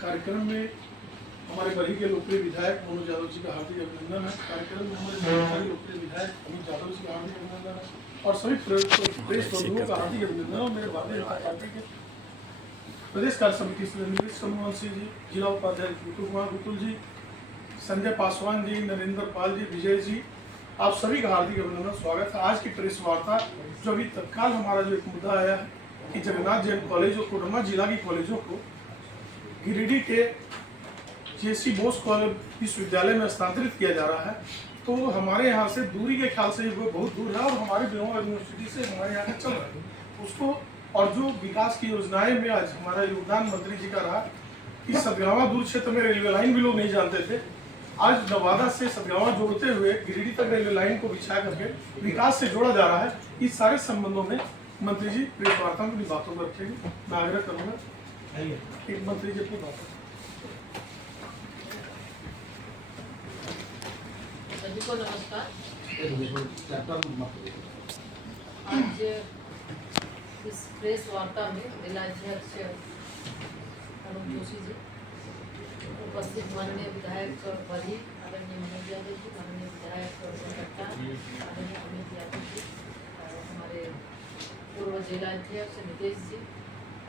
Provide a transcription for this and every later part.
कार्यक्रम में हमारे बरही के लोकप्रिय विधायक मनोज यादव जी का हार्दिक अभिनंदन है। कार्यक्रम में हमारे सरकारी लोकप्रिय विधायक अमित यादव जी का हार्दिक अभिनंदन है और सभी प्रेस बंधुओं का हार्दिक अभिनंदन और मेरे भारतीय जनता पार्टी के प्रदेश कार्य समिति से नीतीश कुमार सिंह जी, जिला उपाध्यक्ष विपुल कुमार गुतुल जी, संजय पासवान जी, नरेंद्र पाल जी, विजय जी, आप सभी का हार्दिक अभिनंदन, स्वागत है। आज की प्रेस वार्ता जो अभी तत्काल हमारा जो एक मुद्दा आया है कि जगन्नाथ जैन कॉलेज और कोडरमा जिला की कॉलेजों को गिरिडीह के जेसी बोस कॉलेज विश्वविद्यालय में स्थानांतरित किया जा रहा है, तो हमारे यहाँ से दूरी के ख्याल से वो बहुत दूर है और हमारे बिनोवा यूनिवर्सिटी से हमारे यहाँ चल रहा है उसको। और जो विकास की योजनाएं में आज हमारा योगदान मंत्री जी का रहा कि सतगावा दूर क्षेत्र में रेलवे लाइन भी लोग नहीं जानते थे, आज नवादा से सतगावा जोड़ते हुए गिरिडीह तक रेलवे लाइन को बिछा करके विकास से जोड़ा जा रहा है। इस सारे संबंधों में मंत्री जी प्रेस वार्ता में अपनी बातों को रखेंगे। मैं आग्रह करूँगा एक मंत्री जी अपनी बात। सभी को नमस्कार। आज इस प्रेस वार्ता में जिलाध्यक्ष अरुण जोशी जी, उपस्थित माननीय विधायक बरही आदरणीय मनोज यादव जी, माननीय विधायक आदरणीय अमित यादव जी, हमारे पूर्व जिलाध्यक्ष नितेश जी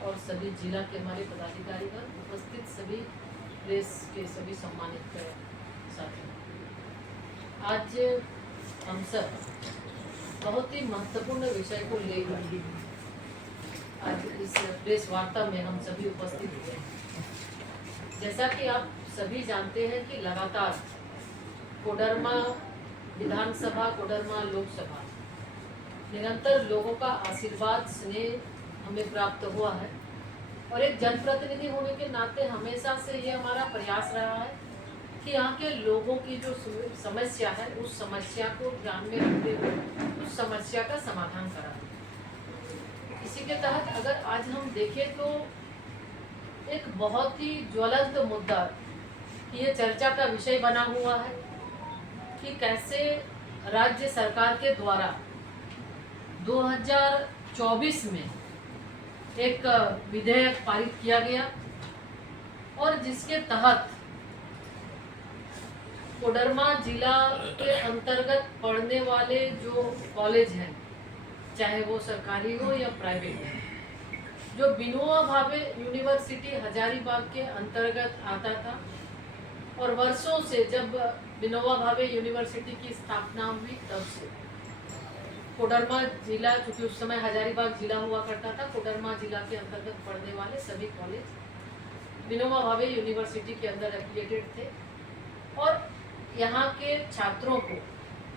और सभी जिला के हमारे पदाधिकारीगण, उपस्थित सभी प्रेस के सभी सम्मानित साथी, आज हम सब बहुत ही महत्वपूर्ण विषय को लेकर आज इस प्रेस वार्ता में हम सभी उपस्थित हुए हैं। जैसा कि आप सभी जानते हैं कि लगातार कोडरमा विधानसभा, कोडरमा लोकसभा निरंतर लोगों का आशीर्वाद, स्नेह हमें प्राप्त हुआ है और एक जनप्रतिनिधि होने के नाते हमेशा से ये हमारा प्रयास रहा है कि यहाँ के लोगों की जो समस्या है उस समस्या को ध्यान में रखते हुए उस समस्या का समाधान करा। इसी के तहत अगर आज हम देखें तो एक बहुत ही ज्वलंत मुद्दा ये चर्चा का विषय बना हुआ है कि कैसे राज्य सरकार के द्वारा 2024 में एक विधेयक पारित किया गया और जिसके तहत कोडरमा जिला के अंतर्गत पढ़ने वाले जो कॉलेज हैं, चाहे वो सरकारी हो या प्राइवेट, जो विनोबा भावे यूनिवर्सिटी हजारीबाग के अंतर्गत आता था और वर्षों से जब विनोबा भावे यूनिवर्सिटी की स्थापना हुई तब से कोडरमा जिला, चूँकि उस समय हजारीबाग जिला हुआ करता था, कोडरमा जिला के अंतर्गत पढ़ने वाले सभी कॉलेज विनोबा भावे यूनिवर्सिटी के अंदर एफिलिएटेड थे और यहाँ के छात्रों को,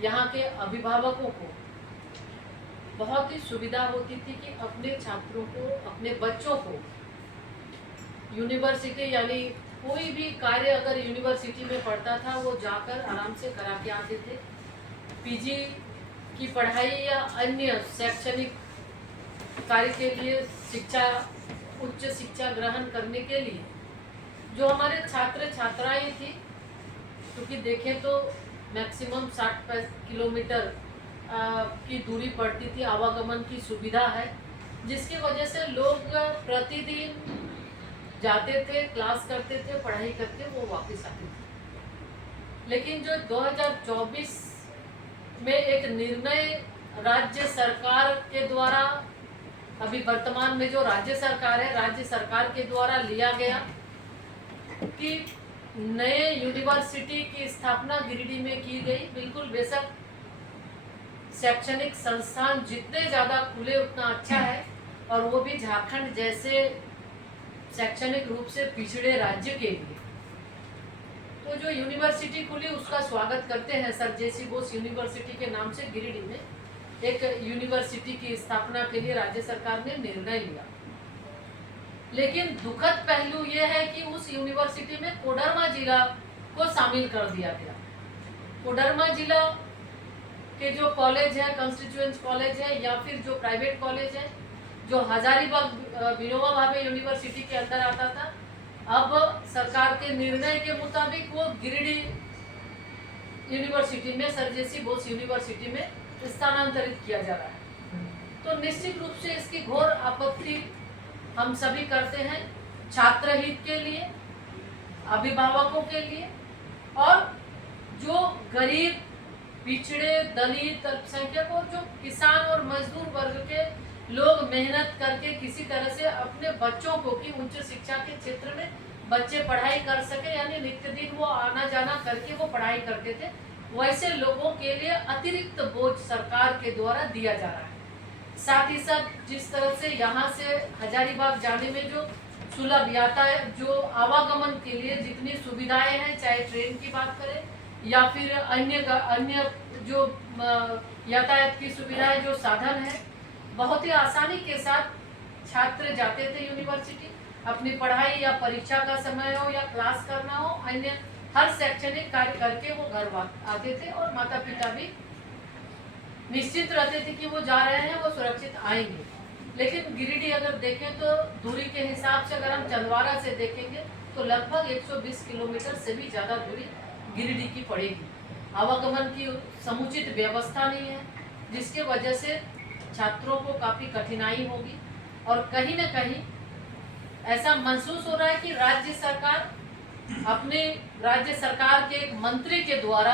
यहाँ के अभिभावकों को बहुत ही सुविधा होती थी कि अपने छात्रों को, अपने बच्चों को यूनिवर्सिटी यानी कोई भी कार्य अगर यूनिवर्सिटी में पढ़ता था वो जाकर आराम से करा के आते थे। पीजी की पढ़ाई या अन्य शैक्षणिक कार्य के लिए, शिक्षा, उच्च शिक्षा ग्रहण करने के लिए जो हमारे छात्र छात्राएं थी, क्योंकि देखें तो मैक्सिमम 60 किलोमीटर की दूरी पड़ती थी, आवागमन की सुविधा है, जिसकी वजह से लोग प्रतिदिन जाते थे, क्लास करते थे, पढ़ाई करते, वो वापस आते थे। लेकिन जो 2024 में एक निर्णय राज्य सरकार के द्वारा, अभी वर्तमान में जो राज्य सरकार है, राज्य सरकार के द्वारा लिया गया कि नए यूनिवर्सिटी की स्थापना गिरिडीह में की गई। बिल्कुल, बेशक शैक्षणिक संस्थान जितने ज़्यादा खुले उतना अच्छा है और वो भी झारखंड जैसे शैक्षणिक रूप से पिछड़े राज्य के लिए। तो जो यूनिवर्सिटी खुली उसका स्वागत करते हैं। सर जेसी बोस यूनिवर्सिटी के नाम से गिरिडीह में एक यूनिवर्सिटी की स्थापना के लिए राज्य सरकार ने निर्णय लिया। लेकिन दुखद पहलू यह है कि उस यूनिवर्सिटी में कोडरमा जिला को शामिल कर दिया गया। कोडरमा जिला के जो कॉलेज है, कंस्टिट्यूएंट कॉलेज है या फिर जो प्राइवेट कॉलेज है, जो हजारीबाग विनोबा भावे यूनिवर्सिटी के अंदर आता था, अब सरकार के निर्णय के मुताबिक वो गिरिडीह यूनिवर्सिटी में, सर जेसी बोस यूनिवर्सिटी में स्थानांतरित किया जा रहा है। तो निश्चित रूप से इसकी घोर आपत्ति हम सभी करते हैं छात्र हित के लिए, अभिभावकों के लिए, और जो गरीब, पिछड़े, दलित, अल्पसंख्यक और जो किसान और मजदूर वर्ग के लोग मेहनत करके किसी तरह से अपने बच्चों को की उच्च शिक्षा के क्षेत्र में बच्चे पढ़ाई कर सके, यानी नित्य दिन वो आना जाना करके वो पढ़ाई करते थे, वैसे लोगों के लिए अतिरिक्त बोझ सरकार के द्वारा दिया जा रहा है। साथ ही साथ जिस तरह से यहाँ से हजारीबाग जाने में जो सुलभ यातायात, जो आवागमन के लिए जितनी सुविधाएं हैं, चाहे ट्रेन की बात करें या फिर अन्य जो यातायात की सुविधाएं, जो साधन है, बहुत ही आसानी के साथ छात्र जाते थे यूनिवर्सिटी, अपनी पढ़ाई या परीक्षा का समय हो या क्लास करना हो, अन्य हर शैक्षणिक कार्य करके वो घर आते थे और माता पिता भी निश्चित रहते थे कि वो जा रहे हैं, वो सुरक्षित आएंगे। लेकिन गिरिडीह अगर देखें तो दूरी के हिसाब से अगर हम चंदवारा से देखेंगे तो लगभग 120 किलोमीटर से भी ज़्यादा दूरी गिरिडीह की पड़ेगी। आवागमन की समुचित व्यवस्था नहीं है, जिसके वजह से छात्रों को काफ़ी कठिनाई होगी। और कहीं न कहीं ऐसा महसूस हो रहा है कि राज्य सरकार के एक मंत्री के द्वारा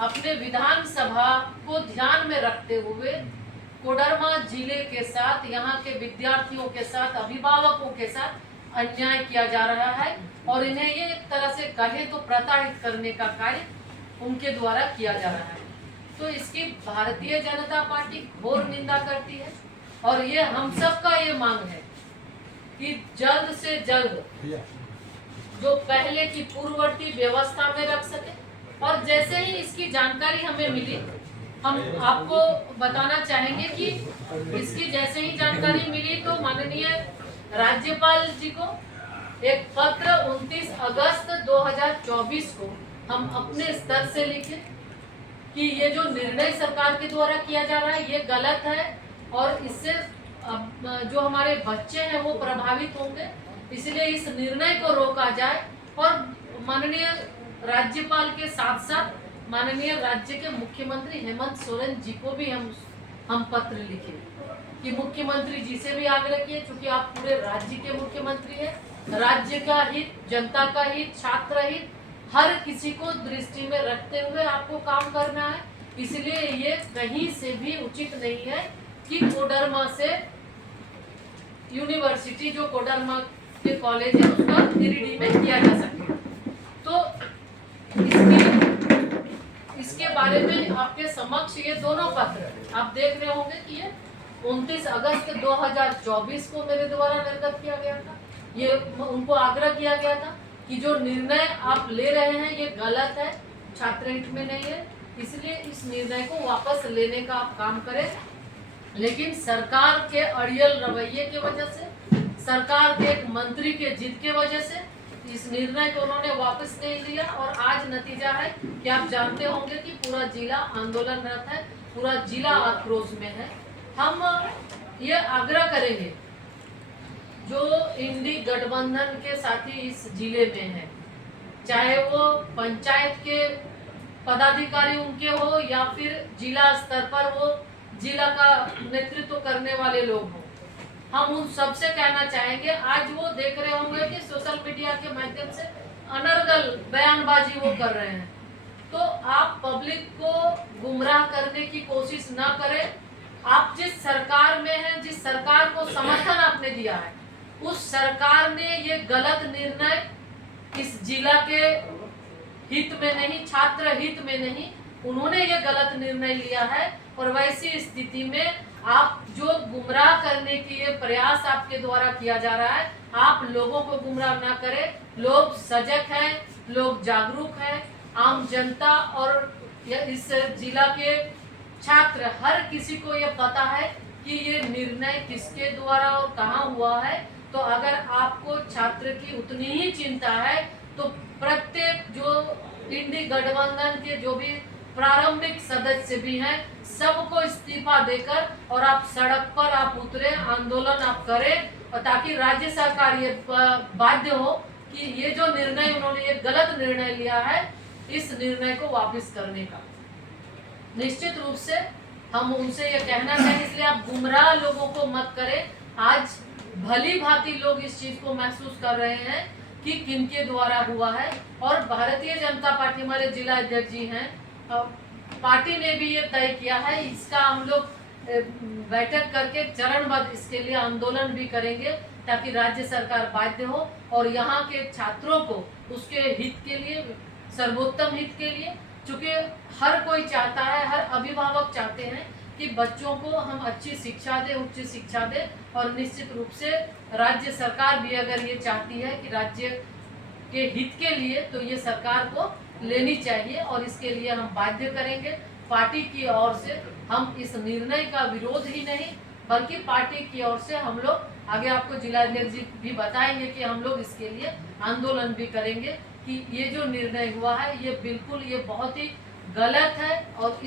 अपने विधानसभा को ध्यान में रखते हुए कोडरमा जिले के साथ, यहाँ के विद्यार्थियों के साथ, अभिभावकों के साथ अन्याय किया जा रहा है और इन्हें ये एक तरह से कहे तो प्रताड़ित करने का कार्य उनके द्वारा किया जा रहा है। तो इसकी भारतीय जनता पार्टी घोर निंदा करती है और ये हम सब का ये मांग है कि जल्द से जल्द जो पहले की पूर्ववर्ती व्यवस्था में रख सके। और जैसे ही इसकी जानकारी हमें मिली, हम आपको बताना चाहेंगे कि इसकी जैसे ही जानकारी मिली तो माननीय राज्यपाल जी को एक पत्र 29 अगस्त 2024 को हम अपने स्तर से लिखे कि ये जो निर्णय सरकार के द्वारा किया जा रहा है ये गलत है और इससे जो हमारे बच्चे हैं वो प्रभावित होंगे, इसलिए इस निर्णय को रोका जाए। और माननीय राज्यपाल के साथ साथ माननीय राज्य के मुख्यमंत्री हेमंत सोरेन जी को भी हम पत्र लिखे कि मुख्यमंत्री जी से भी आग्रह किए, चूंकि आप पूरे राज्य के मुख्यमंत्री हैं, राज्य का हित, जनता का हित, छात्र हित, हर किसी को दृष्टि में रखते हुए आपको काम करना है। इसलिए ये कहीं से भी उचित नहीं है कि कोडरमा से यूनिवर्सिटी, जो कोडरमा के कॉलेज है, उसका गिरिडीह में किया जा सके। तो इसके बारे में आपके समक्ष ये दोनों पत्र आप देख रहे होंगे कि ये 29 अगस्त 2024 को मेरे द्वारा निर्गत किया गया था। ये उनको आग्रह किया गया था कि जो निर्णय आप ले रहे हैं ये गलत है, छात्र हित में नहीं है, इसलिए इस निर्णय को वापस लेने का आप काम करें। लेकिन सरकार के अड़ियल रवैये की वजह से, सरकार के एक मंत्री के जिद के वजह से इस निर्णय को उन्होंने वापस नहीं लिया और आज नतीजा है कि आप जानते होंगे कि पूरा जिला आंदोलनरत है, पूरा जिला आक्रोश में है। हम ये आग्रह करेंगे जो इंडी गठबंधन के साथी इस जिले में हैं, चाहे वो पंचायत के पदाधिकारी उनके हो या फिर जिला स्तर पर वो जिला का नेतृत्व करने वाले लोग हों, हम उन सबसे कहना चाहेंगे, आज वो देख रहे होंगे कि सोशल मीडिया के माध्यम से अनर्गल बयानबाजी वो कर रहे हैं, तो आप पब्लिक को गुमराह करने की कोशिश ना करें। आप जिस सरकार में हैं, जिस सरकार को समर्थन आपने दिया है, उस सरकार ने ये गलत निर्णय इस जिला के हित में नहीं, छात्र हित में नहीं, उन्होंने ये गलत निर्णय लिया है। और वैसी स्थिति में आप जो गुमराह करने की ये प्रयास आपके द्वारा किया जा रहा है, आप लोगों को गुमराह ना करें। लोग सजग हैं, लोग जागरूक हैं, आम जनता और इस जिला के छात्र, हर किसी को ये पता है कि ये निर्णय किसके द्वारा और कहाँ हुआ है। तो अगर आपको छात्र की उतनी ही चिंता है तो प्रत्येक जो इंडी गठबंधन के जो भी प्रारंभिक सदस्य भी हैं, सबको इस्तीफा देकर और आप सड़क पर आप उतरे, आंदोलन आप करें, और ताकि राज्य सरकार ये बाध्य हो कि ये जो निर्णय उन्होंने ये गलत निर्णय लिया है, इस निर्णय को वापस करने का। निश्चित रूप से हम उनसे ये कहना चाहेंगे, इसलिए आप गुमराह लोगों को मत करें। आज भली भांति लोग इस चीज को महसूस कर रहे हैं कि किनके द्वारा हुआ है। और भारतीय जनता पार्टी, हमारे जिला अध्यक्ष जी हैं, पार्टी ने भी ये तय किया है, इसका हम लोग बैठक करके चरणबद्ध इसके लिए आंदोलन भी करेंगे ताकि राज्य सरकार बाध्य हो और यहाँ के छात्रों को उसके हित के लिए, सर्वोत्तम हित के लिए, चूंकि हर कोई चाहता है, हर अभिभावक चाहते हैं कि बच्चों को हम अच्छी शिक्षा दें, उच्च शिक्षा दें, और निश्चित रूप से राज्य सरकार भी अगर ये चाहती है कि राज्य के हित के लिए, तो ये सरकार को लेनी चाहिए और इसके लिए हम बाध्य करेंगे। पार्टी की ओर से हम इस निर्णय का विरोध ही नहीं, बल्कि पार्टी की ओर से हम लोग आगे आपको जिलाध्यक्ष जी भी बताएंगे कि हम लोग इसके लिए आंदोलन भी करेंगे कि ये जो निर्णय हुआ है ये बिल्कुल, ये बहुत ही गलत है। और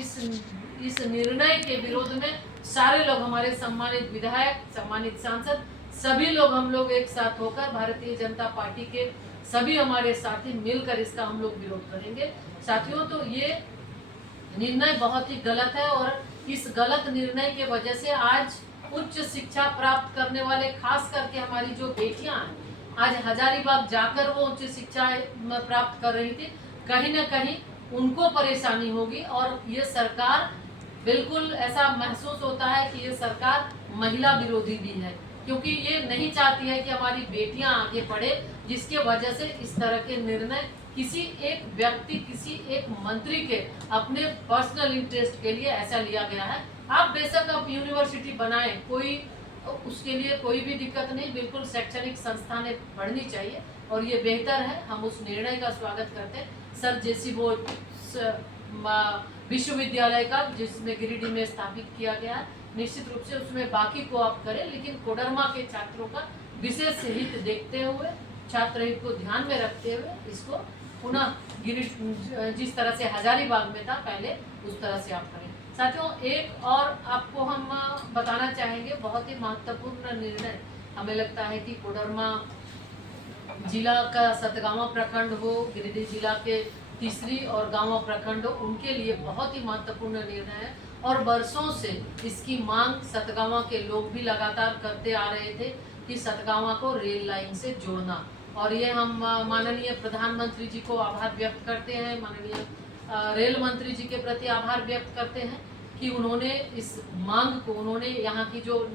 इस निर्णय के विरोध में सारे लोग, हमारे सम्मानित विधायक, सम्मानित सांसद, सभी लोग, हम लोग एक साथ होकर भारतीय जनता पार्टी के सभी हमारे साथी मिलकर इसका हम लोग विरोध करेंगे। साथियों, तो ये निर्णय बहुत ही गलत है और इस गलत निर्णय के वजह से आज उच्च शिक्षा प्राप्त करने वाले, खास करके हमारी जो बेटियां हैं, आज हजारीबाग जाकर वो उच्च शिक्षा प्राप्त कर रही थी, कहीं ना कहीं उनको परेशानी होगी। और ये सरकार, बिल्कुल ऐसा महसूस होता है कि ये सरकार महिला विरोधी भी है, क्योंकि ये नहीं चाहती है कि हमारी बेटियां आगे बढ़े, जिसके वजह से इस तरह के निर्णय किसी एक व्यक्ति, किसी एक मंत्री के अपने पर्सनल इंटरेस्ट के लिए ऐसा लिया गया है। आप बेशक अब यूनिवर्सिटी बनाएं, कोई उसके लिए कोई भी दिक्कत नहीं, बिल्कुल शैक्षणिक संस्थानें बढ़नी चाहिए और ये बेहतर है, हम उस निर्णय का स्वागत करते हैं। सर जेसी बोर्ड विश्वविद्यालय का, जिसमें गिरिडीह में स्थापित किया गया है, निश्चित रूप से उसमें बाकी को आप करें, लेकिन कोडरमा के छात्रों का विशेष हित देखते हुए, छात्र हित को ध्यान में रखते हुए इसको पुनः गिरिडीह जिस तरह से हजारीबाग में था पहले, उस तरह से आप करें। साथियों, एक और आपको हम बताना चाहेंगे, बहुत ही महत्वपूर्ण निर्णय हमें लगता है कि कोडरमा जिला का सतगावा प्रखंड हो, गिरिडीह जिला के तीसरी और गांवा प्रखंड हो, उनके लिए बहुत ही महत्वपूर्ण निर्णय है। और वर्षों से इसकी मांग सतगावा के लोग भी लगातार करते आ रहे थे कि सतगावा को रेल लाइन से जोड़ना। और ये हम माननीय प्रधानमंत्री जी को आभार व्यक्त करते हैं, माननीय रेल मंत्री जी के प्रति आभार व्यक्त करते हैं कि उन्होंने इस मांग को, उन्होंने यहाँ की जो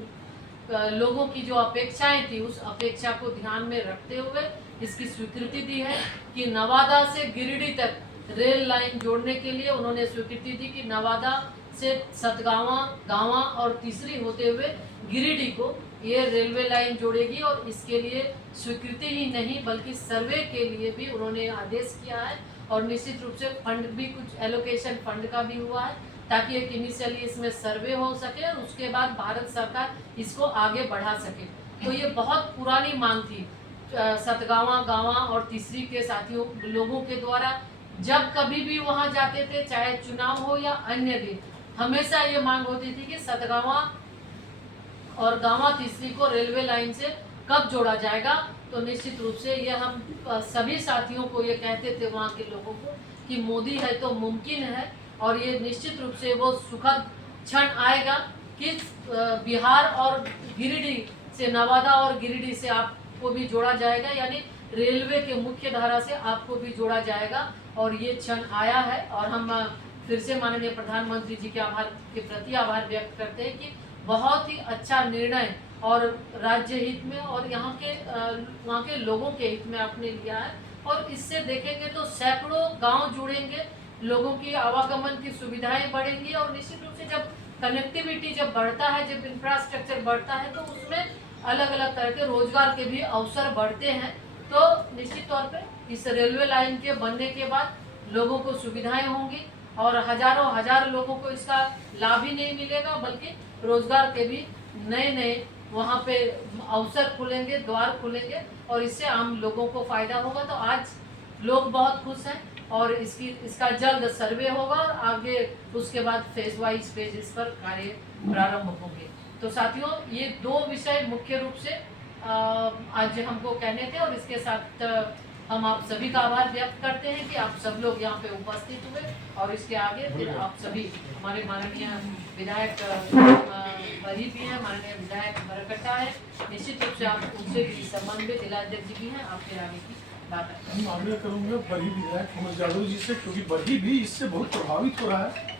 लोगों की जो अपेक्षाएं थी, उस अपेक्षा को ध्यान में रखते हुए इसकी स्वीकृति दी है कि नवादा से गिरिडीह तक रेल लाइन जोड़ने के लिए उन्होंने स्वीकृति दी कि नवादा से सतगावा, गांवा और तीसरी होते हुए गिरिडीह को ये रेलवे लाइन जोड़ेगी। और इसके लिए स्वीकृति ही नहीं बल्कि सर्वे के लिए भी उन्होंने आदेश किया है और निश्चित रूप से फंड भी, कुछ एलोकेशन फंड का भी हुआ है ताकि एक इनिशियली इसमें सर्वे हो सके और उसके बाद भारत सरकार इसको आगे बढ़ा सके। तो ये बहुत पुरानी मांग थी सतगावा, गांवा और तीसरी के साथियों, लोगों के द्वारा जब कभी भी वहां जाते थे, चाहे चुनाव हो या अन्य दिन, हमेशा ये मांग होती थी कि सतगावा और गांवा तीसरी को रेलवे लाइन से कब जोड़ा जाएगा। तो निश्चित रूप से ये हम सभी साथियों को ये कहते थे, वहाँ के लोगों को, कि मोदी है तो मुमकिन है और ये निश्चित रूप से वो सुखद क्षण आएगा कि बिहार और गिरिडीह से, नवादा और गिरिडीह से आपको भी जोड़ा जाएगा, यानी रेलवे के मुख्य धारा से आपको भी जोड़ा जाएगा। और ये क्षण आया है और हम फिर से माननीय प्रधानमंत्री जी के प्रति आभार व्यक्त करते हैं कि बहुत ही अच्छा निर्णय और राज्य हित में और वहाँ के लोगों के हित में आपने लिया है। और इससे देखेंगे तो सैकड़ों गांव जुड़ेंगे, लोगों की आवागमन की सुविधाएं बढ़ेंगी और निश्चित रूप से जब कनेक्टिविटी जब बढ़ता है, जब इंफ्रास्ट्रक्चर बढ़ता है, तो उसमें अलग अलग तरह के रोजगार के भी अवसर बढ़ते हैं। तो निश्चित तौर पे इस रेलवे लाइन के बनने के बाद लोगों को सुविधाएं होंगी और हजारों हजार लोगों को इसका लाभ ही नहीं मिलेगा बल्कि रोजगार के भी नए नए वहाँ पे अवसर खुलेंगे, द्वार खुलेंगे और इससे आम लोगों को फायदा होगा। तो आज लोग बहुत खुश हैं और इसका जल्द सर्वे होगा और आगे उसके बाद फेज वाइज फेजेस पर कार्य प्रारंभ होंगे। तो साथियों, ये दो विषय मुख्य रूप से आज हमको कहने थे और इसके साथ हम आप सभी का आभार व्यक्त करते हैं कि आप सब लोग यहाँ पे उपस्थित हुए और इसके आगे फिर आप सभी हमारे माननीय विधायक बरी भी हैं, माननीय विधायक बरकट्टा है, निश्चित रूप से आप उनसे भी संबंध में जिलाध्यक्ष जी भी हैं, आप फिर आगे की बात करें। हम आग्रह करूंगा बरही विधायक कुंवर यादव जी से, क्योंकि बरही भी इससे बहुत प्रभावित हो रहा है